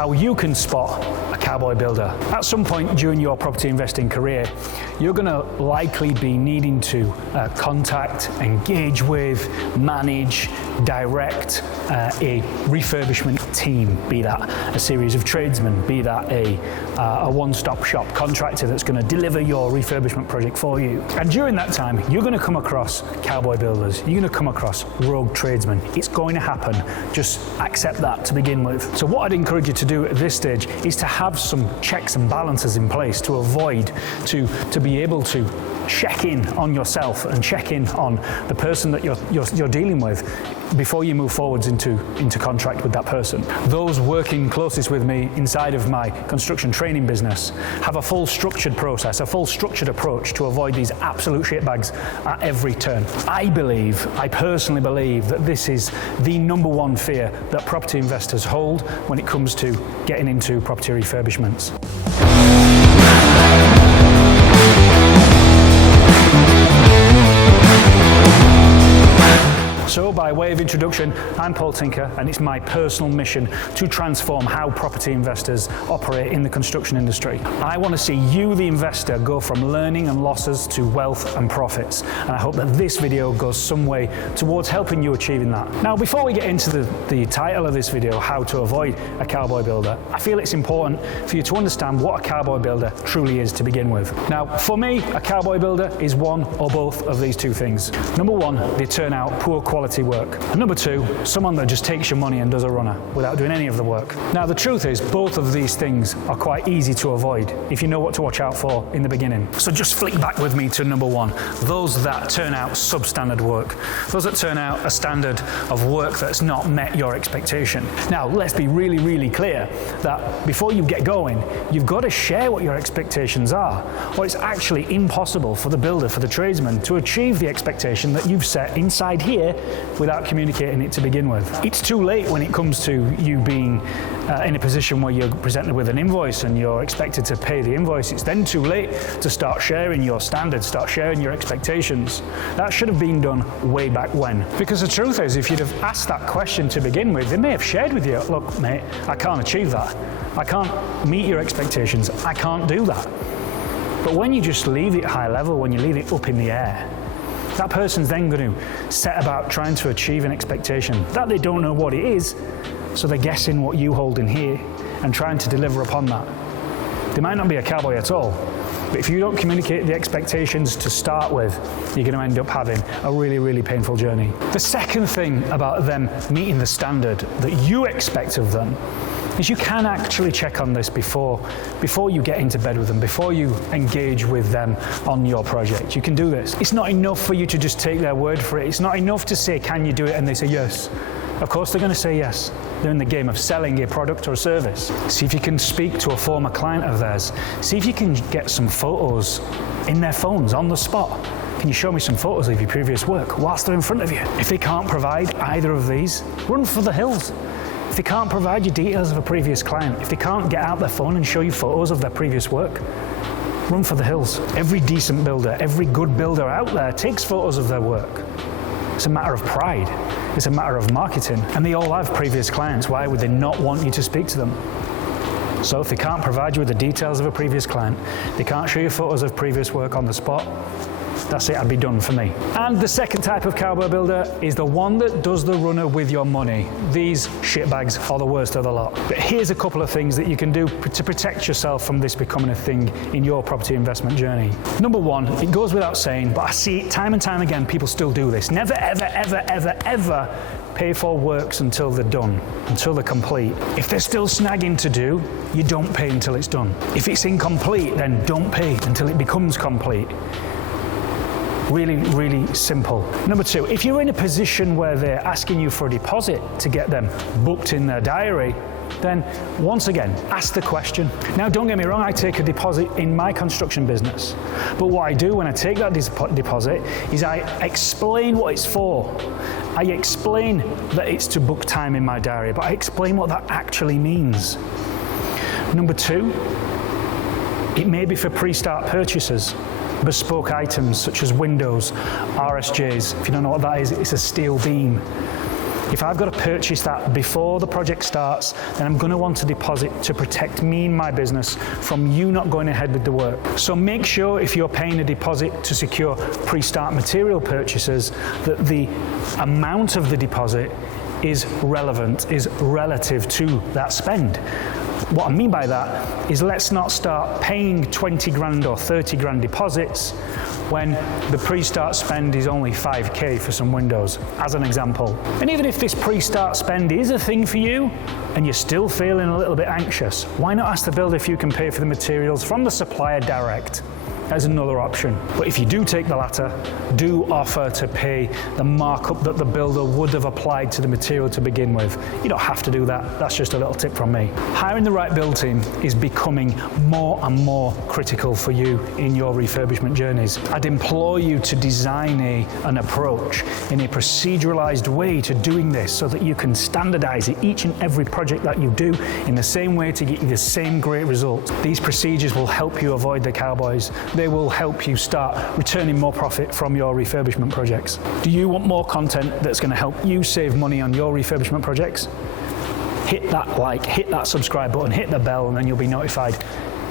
how you can spot a cowboy builder. At some point during your property investing career, you're going to likely be needing to contact, engage with, manage, direct a refurbishment team, be that a series of tradesmen, be that a one-stop shop contractor that's going to deliver your refurbishment project for you. And during that time, you're going to come across cowboy builders, you're going to come across rogue tradesmen. It's going to happen. Just accept that to begin with. So what I'd encourage you to do at this stage is to have some checks and balances in place to avoid, to be able to check in on yourself and check in on the person that you're dealing with before you move forwards into contract with that person. Those working closest with me inside of my construction training business have a full structured process, a full structured approach to avoid these absolute shitbags at every turn. I personally believe that this is the number one fear that property investors hold when it comes to getting into property refurbishments. So by way of introduction, I'm Paul Tinker, and it's my personal mission to transform how property investors operate in the construction industry. I want to see you, the investor, go from learning and losses to wealth and profits. And I hope that this video goes some way towards helping you achieving that. Now, before we get into the title of this video, how to avoid a cowboy builder, I feel it's important for you to understand what a cowboy builder truly is to begin with. Now, for me, a cowboy builder is one or both of these two things. Number one, they turn out poor quality work. And number two, someone that just takes your money and does a runner without doing any of the work. Now, the truth is, both of these things are quite easy to avoid if you know what to watch out for in the beginning. So just flick back with me to number one, those that turn out substandard work. Those that turn out a standard of work that's not met your expectation. Now, let's be really, really clear that before you get going, you've got to share what your expectations are, or it's actually impossible for the builder, for the tradesman, to achieve the expectation that you've set inside here without communicating it to begin with. It's too late when it comes to you being in a position where you're presented with an invoice and you're expected to pay the invoice. It's then too late to start sharing your standards, start sharing your expectations. That should have been done way back when. Because the truth is, if you'd have asked that question to begin with, they may have shared with you, look mate, I can't achieve that. I can't meet your expectations. I can't do that. But when you just leave it high level, when you leave it up in the air, that person's then going to set about trying to achieve an expectation that they don't know what it is, so they're guessing what you hold in here and trying to deliver upon that. They might not be a cowboy at all, but if you don't communicate the expectations to start with, you're going to end up having a really, really painful journey. The second thing about them meeting the standard that you expect of them is you can actually check on this before you get into bed with them, before you engage with them on your project. You can do this. It's not enough for you to just take their word for it. It's not enough to say, can you do it? And they say yes. Of course they're going to say yes. They're in the game of selling a product or a service. See if you can speak to a former client of theirs. See if you can get some photos in their phones on the spot. Can you show me some photos of your previous work whilst they're in front of you? If they can't provide either of these, run for the hills. If they can't provide you details of a previous client, if they can't get out their phone and show you photos of their previous work, run for the hills. Every decent builder, every good builder out there takes photos of their work. It's a matter of pride. It's a matter of marketing. And they all have previous clients. Why would they not want you to speak to them? So if they can't provide you with the details of a previous client, they can't show you photos of previous work on the spot, that's it, I'd be done for me. And the second type of cowboy builder is the one that does the runner with your money. These shitbags are the worst of the lot. But here's a couple of things that you can do to protect yourself from this becoming a thing in your property investment journey. Number one, it goes without saying, but I see it time and time again, people still do this. Never, ever, ever, ever, ever pay for works until they're done, until they're complete. If there's still snagging to do, you don't pay until it's done. If it's incomplete, then don't pay until it becomes complete. Really, really simple. Number two, if you're in a position where they're asking you for a deposit to get them booked in their diary, then once again, ask the question. Now, don't get me wrong, I take a deposit in my construction business. But what I do when I take that deposit is I explain what it's for. I explain that it's to book time in my diary, but I explain what that actually means. Number two, it may be for pre-start purchases. Bespoke items such as windows, RSJs. If you don't know what that is, it's a steel beam. If I've got to purchase that before the project starts, then I'm going to want a deposit to protect me and my business from you not going ahead with the work. So make sure if you're paying a deposit to secure pre-start material purchases that the amount of the deposit is relevant, is relative to that spend. What I mean by that is let's not start paying 20 grand or 30 grand deposits when the pre-start spend is only 5k for some windows, as an example. And even if this pre-start spend is a thing for you and you're still feeling a little bit anxious, why not ask the builder if you can pay for the materials from the supplier direct? As another option. But if you do take the latter, do offer to pay the markup that the builder would have applied to the material to begin with. You don't have to do that. That's just a little tip from me. Hiring the right build team is becoming more and more critical for you in your refurbishment journeys. I'd implore you to design an approach in a proceduralized way to doing this so that you can standardize it each and every project that you do in the same way to get you the same great results. These procedures will help you avoid the cowboys. They will help you start returning more profit from your refurbishment projects. Do you want more content that's going to help you save money on your refurbishment projects? Hit that like, hit that subscribe button, hit the bell, and then you'll be notified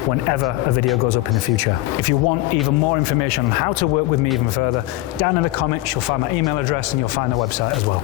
whenever a video goes up in the future. If you want even more information on how to work with me even further, down in the comments you'll find my email address and you'll find the website as well.